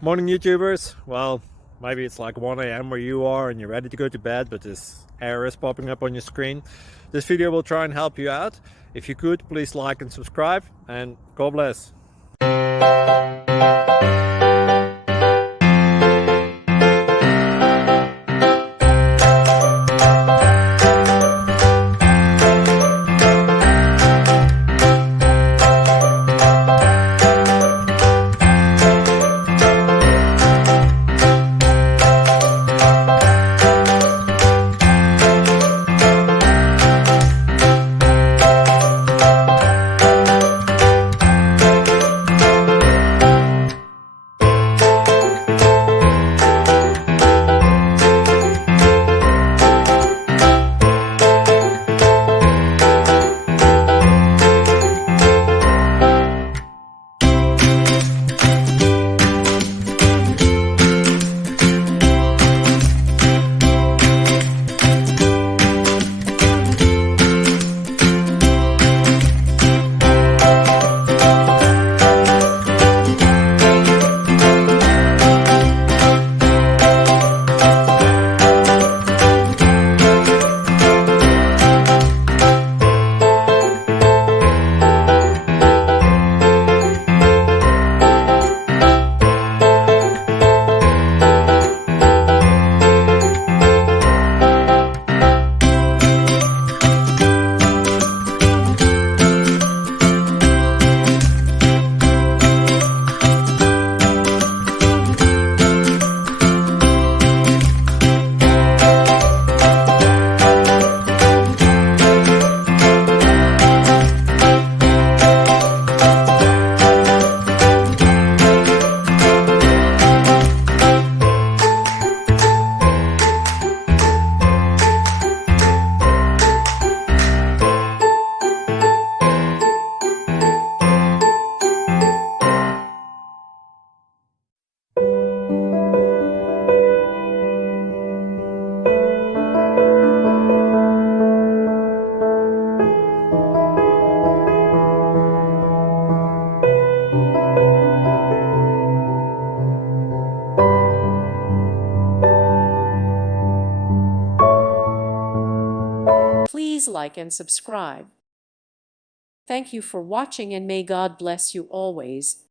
Morning, YouTubers. Well, maybe it's like 1 a.m. where you are and you're ready to go to bed, but this error is popping up on your screen. This video will try and help you out. If you could, please like and subscribe, and God bless. Please like and subscribe. Thank you for watching, and may God bless you always.